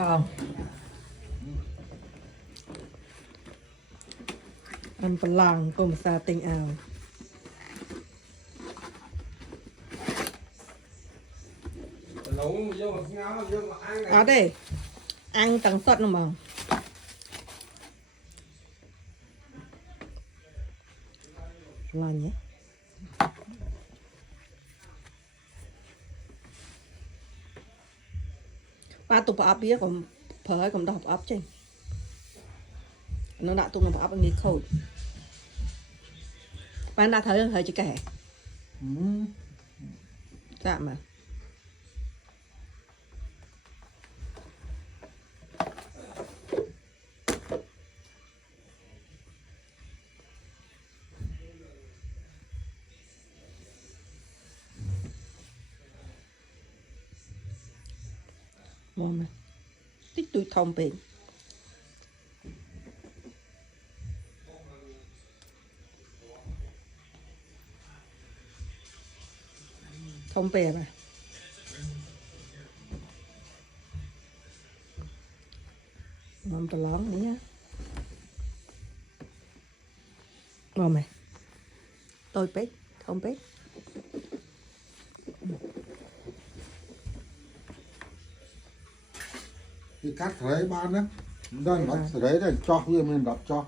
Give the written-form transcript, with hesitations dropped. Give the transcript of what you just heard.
Còn ăn phần làng cùng xà tinh ảo. Ở đây ăn tầng sốt nữa mà là nhé. Ba tụi ấp biết còn phơi còn đọc ấp chứ nó đã tụi nó ấp ăn đi khâu bạn đã thấy chị kẻ dạ mà mồm này tích tụi thông bệnh thông bè mà mồm tao lón nữa nhá mồm này tôi bếp thông bếp cái cắt rễ ban á, đang bắt rễ này cho bây giờ mình đập cho